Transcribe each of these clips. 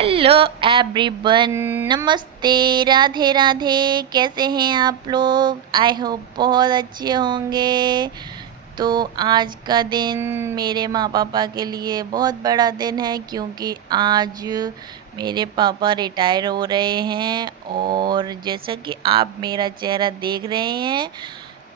Hello everyone, नमस्ते, राधे राधे। कैसे हैं आप लोग? आई होप बहुत अच्छे होंगे। तो आज का दिन मेरे माँ पापा के लिए बहुत बड़ा दिन है, क्योंकि आज मेरे पापा रिटायर हो रहे हैं। और जैसा कि आप मेरा चेहरा देख रहे हैं,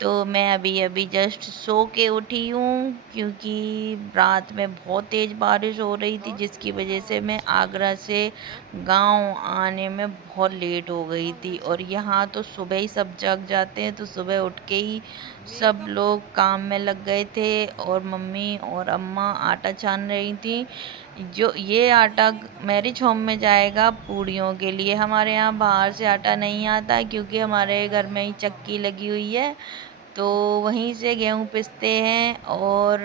तो मैं अभी अभी जस्ट सो के उठी हूँ, क्योंकि रात में बहुत तेज़ बारिश हो रही थी, जिसकी वजह से मैं आगरा से गांव आने में बहुत लेट हो गई थी। और यहाँ तो सुबह ही सब जग जाते हैं, तो सुबह उठ के ही सब लोग काम में लग गए थे। और मम्मी और अम्मा आटा छान रही थी। जो ये आटा मैरिज होम में जाएगा पूड़ियों के लिए। हमारे यहाँ बाहर से आटा नहीं आता, क्योंकि हमारे घर में ही चक्की लगी हुई है, तो वहीं से गेहूँ पिसते हैं और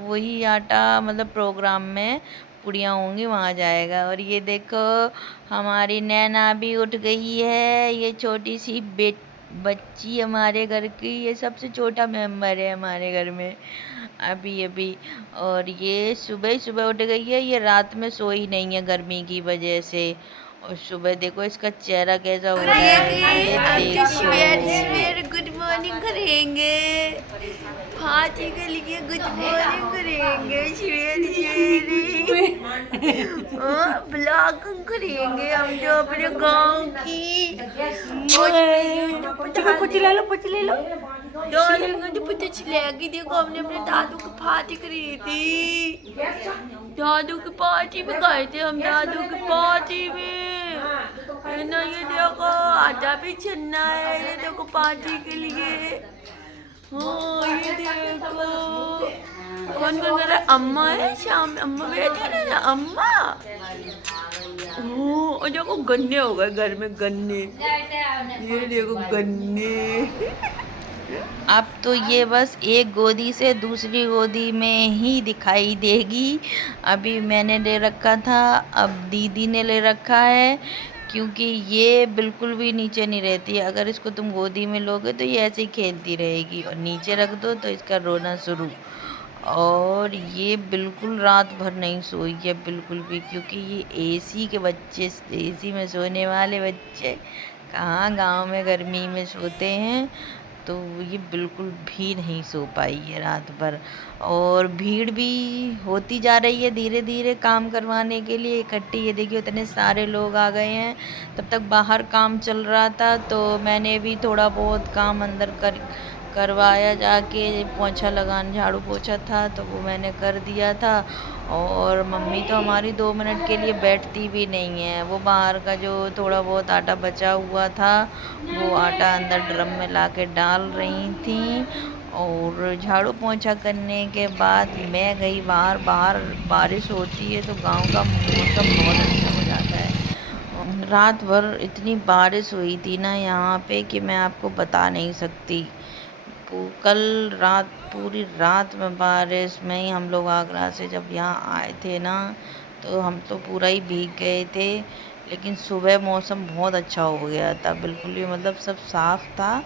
वही आटा मतलब प्रोग्राम में पूड़ियाँ होंगी वहाँ जाएगा। और ये देखो, हमारी नैना भी उठ गई है। ये छोटी सी बच्ची हमारे घर की, ये सबसे छोटा मेंबर है हमारे घर में अभी अभी। और ये सुबह ही सुबह उठ गई है। ये रात में सोई नहीं है गर्मी की वजह से। और सुबह देखो इसका चेहरा कैसा हो रहा है, ये देखो। गुड मॉर्निंग करेंगे, फाची के लिए गुड मॉर्निंग करेंगे, ब्लॉग करेंगे हम जो अपने गांव की। पुछ ले लो डालेंगे, पुछ छिलेगी। देखो हमने अपने दादू की पार्टी करी थी, दादू की पार्टी में गए थे हम, दादू की पार्टी में है ना। ये देखो आटा भी छन्ना है, ये देखो पार्टी के लिए। हाँ ये देखो कौन कौन कर रहा है। अम्मा है, शाम अम्मा बैठी है ना, अम्मा। और देखो गन्ने हो गए घर में, गन्ने, ये देखो गन्ने। अब तो ये बस एक गोदी से दूसरी गोदी में ही दिखाई देगी। अभी मैंने ले रखा था, अब दीदी ने ले रखा है, क्योंकि ये बिल्कुल भी नीचे नहीं रहती है। अगर इसको तुम गोदी में लोगे तो ये ऐसे ही खेलती रहेगी, और नीचे रख दो तो इसका रोना शुरू। और ये बिल्कुल रात भर नहीं सोई है बिल्कुल भी, क्योंकि ये एसी के बच्चे, एसी में सोने वाले बच्चे कहाँ गांव में गर्मी में सोते हैं। तो ये बिल्कुल भी नहीं सो पाई है रात भर। और भीड़ भी होती जा रही है धीरे धीरे काम करवाने के लिए इकट्ठी। ये देखिए इतने सारे लोग आ गए हैं। तब तक बाहर काम चल रहा था, तो मैंने भी थोड़ा बहुत काम अंदर करवाया, जाके पोछा लगाने, झाड़ू पोछा था तो वो मैंने कर दिया था। और मम्मी तो हमारी 2 मिनट के लिए बैठती भी नहीं है। वो बाहर का जो थोड़ा बहुत आटा बचा हुआ था, वो आटा अंदर ड्रम में ला के डाल रही थी। और झाड़ू पोछा करने के बाद मैं गई बाहर। बाहर बारिश होती है तो गांव का मौसम बहुत अच्छा हो जाता है। रात भर इतनी बारिश हुई थी ना यहाँ पे, कि मैं आपको बता नहीं सकती। कल रात पूरी रात में बारिश में ही हम लोग आगरा से जब यहाँ आए थे ना, तो हम तो पूरा ही भीग गए थे। लेकिन सुबह मौसम बहुत अच्छा हो गया था, बिल्कुल भी मतलब सब साफ़ था।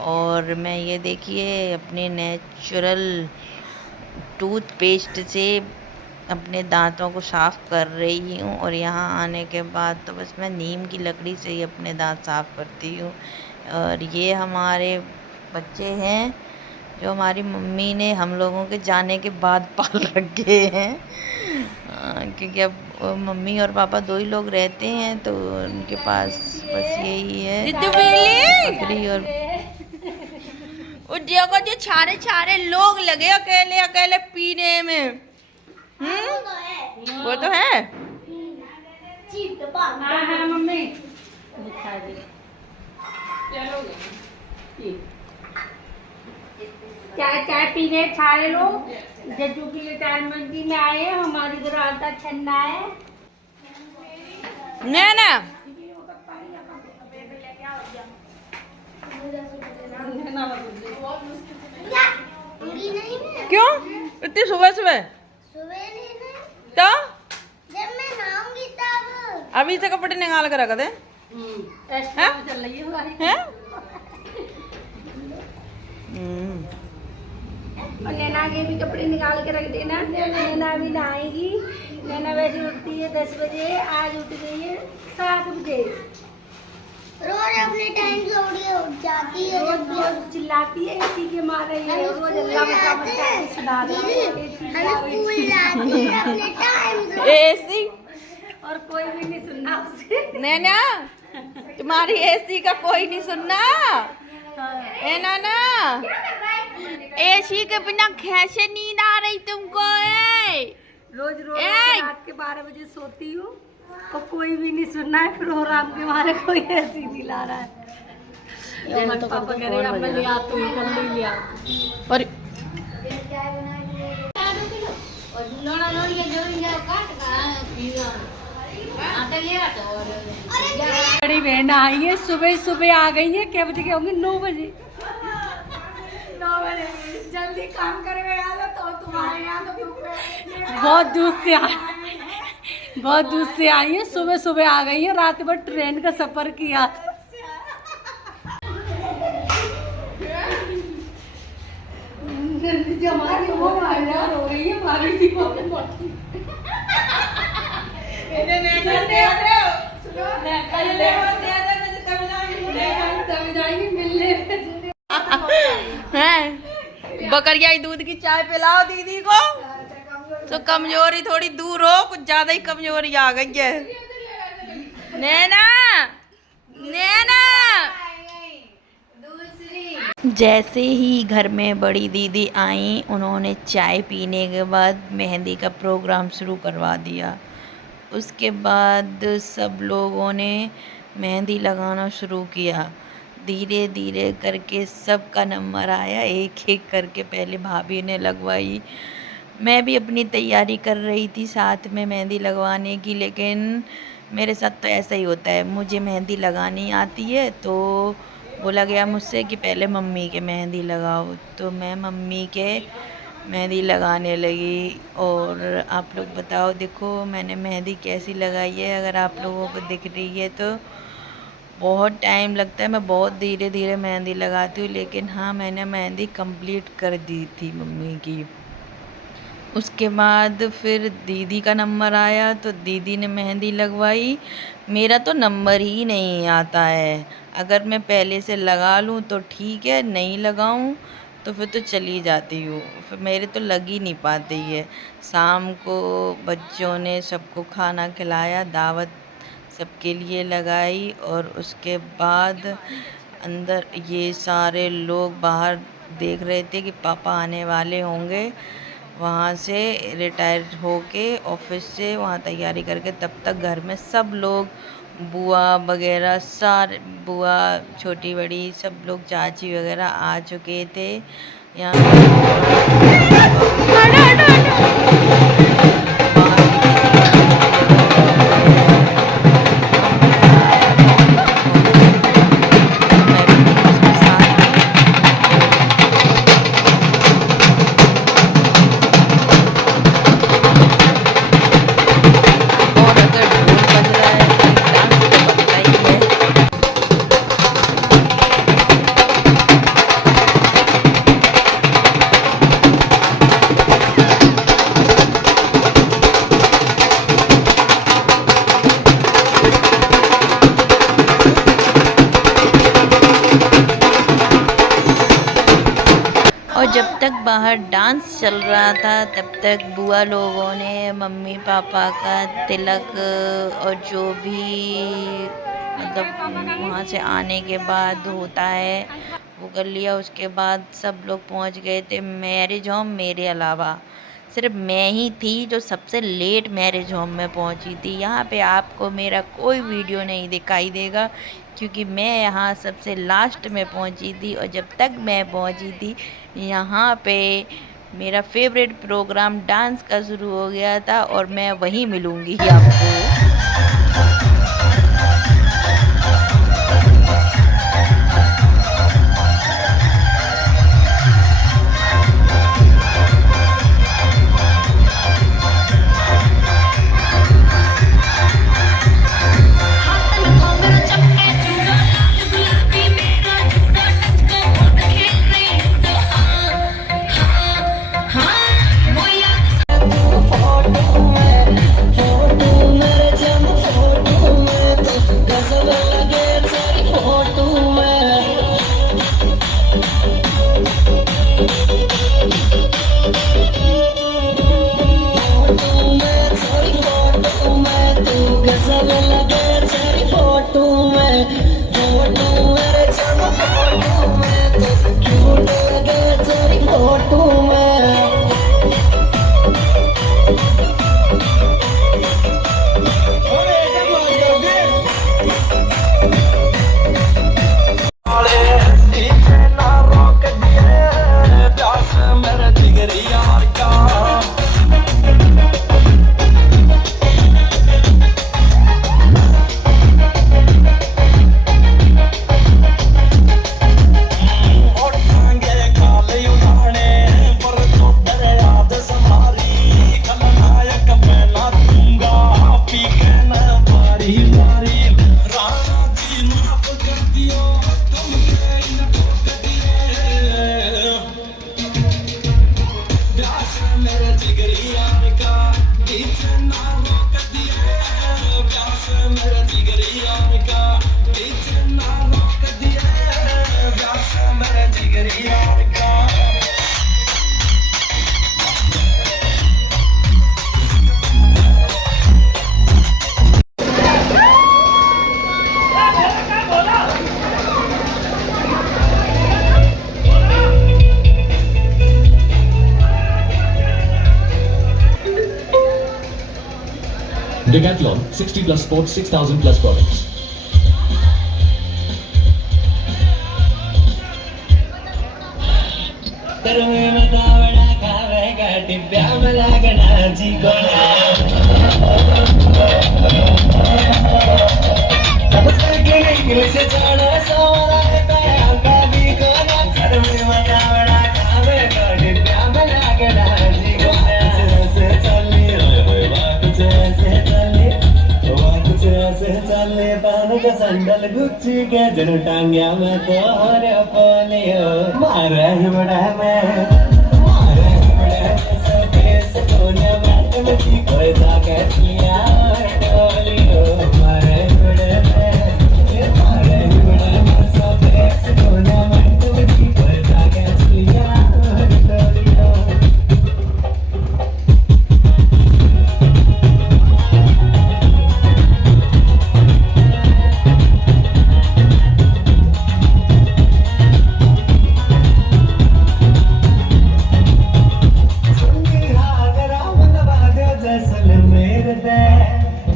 और मैं ये देखिए अपने नेचुरल टूथपेस्ट से अपने दांतों को साफ़ कर रही हूँ। और यहाँ आने के बाद तो बस मैं नीम की लकड़ी से ही अपने दांत साफ़ करती हूँ। और ये हमारे बच्चे हैं जो हमारी मम्मी ने हम लोगों के जाने के बाद पाल रखे हैं, क्योंकि अब मम्मी और पापा 2 ही लोग रहते हैं, तो उनके पास बस यही है बकरी। और देखो जो छारे छारे लोग लगे अकेले अकेले पीने में। वो तो है। मम्मी चाय चाय पीने सारे लोग जज्जू के लिए 4 मंदी में आए हैं। हमारी घर आटा छन्ना है ना क्यों इतनी सुबह सुबह? तो जब मैं नहाऊंगी तब। अभी से कपड़े निकाल कर रख दे। चल रही है। और नैना के भी कपड़े निकाल के रख देना। नैना भी नहाएगी। नैना वैसे उठती है 10 बजे, आज उठ गई है 7 बजे। रोज अपने टाइम से उठ जाती है। रोज रोज चिल्लाती है एसी के मारे, ये रोज अल्लाह बचा बचा के सुना रही है। स्कूल जाती है अपने टाइम से। एसी और कोई भी नहीं सुनना उसे। नैना, तुम्हारी एसी का कोई नहीं सुनना। ए नाना, एसी के बिना कैसे नींद आ रही तुमको? रोज रोज रात के 12 बजे सोती हूँ और कोई भी नहीं सुनना है। प्रोग्राम के मारे कोई ऐसी नहीं ला रहा है। पापा करेगा मैं ले आती हूँ, कल नहीं ले आती। और बड़ी बहन आई है, सुबह सुबह आ गई है। क्या बजे होंगी? 9 बजे। 9 बजे जल्दी काम करके आ लो तो तुम्हारे यहाँ तो बहुत दूर से आई है। सुबह सुबह आ गई है, रात भर ट्रेन का सफर किया। हमारी वो हालत हो रही है, भाभी की बकरिया दूध की चाय पिलाओ दीदी को, तो कमजोरी थोड़ी दूर हो। कुछ ज्यादा ही कमजोरी आ गई है। नैना, नैना। जैसे ही घर में बड़ी दीदी आई, उन्होंने चाय पीने के बाद मेहंदी का प्रोग्राम शुरू करवा दिया। उसके बाद सब लोगों ने मेहंदी लगाना शुरू किया। धीरे धीरे करके सबका नंबर आया, एक एक करके पहले भाभी ने लगवाई। मैं भी अपनी तैयारी कर रही थी साथ में मेहंदी लगवाने की, लेकिन मेरे साथ तो ऐसा ही होता है, मुझे मेहंदी लगानी आती है तो बोला गया मुझसे कि पहले मम्मी के मेहंदी लगाओ, तो मैं मम्मी के मेहंदी लगाने लगी। और आप लोग बताओ, देखो मैंने मेहंदी कैसी लगाई है। अगर आप लोगों को दिख रही है तो बहुत टाइम लगता है, मैं बहुत धीरे धीरे मेहंदी लगाती हूँ, लेकिन हाँ मैंने मेहंदी कंप्लीट कर दी थी मम्मी की। उसके बाद फिर दीदी का नंबर आया तो दीदी ने मेहंदी लगवाई। मेरा तो नंबर ही नहीं आता है, अगर मैं पहले से लगा लूँ तो ठीक है, नहीं लगाऊँ तो फिर तो चली जाती हूँ। फिर मेरे तो लग ही नहीं पाती है। शाम को बच्चों ने सबको खाना खिलाया, दावत सबके लिए लगाई, और उसके बाद अंदर ये सारे लोग बाहर देख रहे थे कि पापा आने वाले होंगे वहाँ से रिटायर होके ऑफिस से, वहाँ तैयारी करके। तब तक घर में सब लोग, बुआ वगैरह, सारे बुआ छोटी बड़ी सब लोग, चाची वगैरह आ चुके थे यहाँ। और जब तक बाहर डांस चल रहा था तब तक बुआ लोगों ने मम्मी पापा का तिलक और जो भी मतलब वहाँ से आने के बाद होता है वो कर लिया। उसके बाद सब लोग पहुँच गए थे मैरिज होम, मेरे अलावा सिर्फ मैं ही थी जो सबसे लेट मैरिज होम में पहुँची थी। यहाँ पे आपको मेरा कोई वीडियो नहीं दिखाई देगा क्योंकि मैं यहाँ सबसे लास्ट में पहुँची थी। और जब तक मैं पहुँची थी यहाँ पे मेरा फेवरेट प्रोग्राम डांस का शुरू हो गया था और मैं वहीं मिलूँगी आपको। Decathlon, 60 plus sports, 6,000 plus products. संडल Gucci के जन टांग्या मैं तो हरे पोलियो मारे बड़ा मैं मारे बड़ा सके सोने बात में की कोई जाके किया टोलियो मारे बड़ा मैं मारे बड़ा सके सोने बात में की कोई जाके किया टोलियो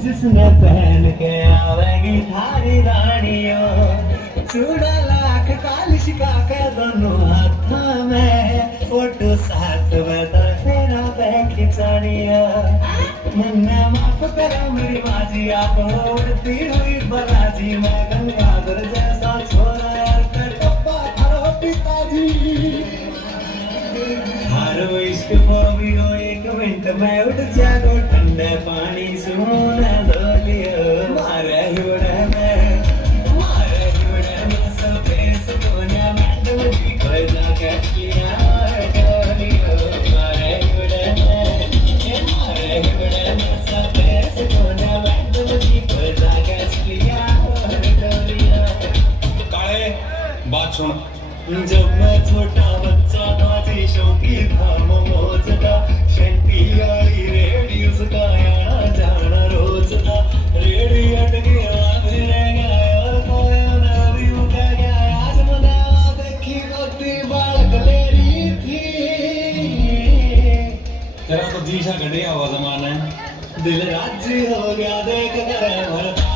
जिसने पहन के आवेगी थारी रानियों चूड़ा लाख कालिश का के दोनों हाथों में फोटो साथ में तो फेरा बैग खिंचानिया मन्ना माफ करो मेरी बाजी आप उड़ती हुई बराजी मैं गंगाधर जैसा छोरा यार कप्पा खड़ो पिताजी हारो इश्क भी हो एक मिनट में उठ जागो ठंडे पानी सुना दो लियो मारे हुड़े में सफेद कोना मैडम जी कोई जाके किया डोलियो मारे हुड़े में सफेद कोना मैडम जी कोई जाके किया डोलियो काले बात सुन जब मैं छोटा बच्चा था जी शौकी था मोमोज का शंटी वाली रेडियोस का आना जाना रोज था रेडी हट गया फिर गया और कोया ना भी उठ गया आज मना देखी गोती बालक ले रही थी तेरा तो जीशा गड्ढे आवाज मारना है दिल राजी हो गया देख कर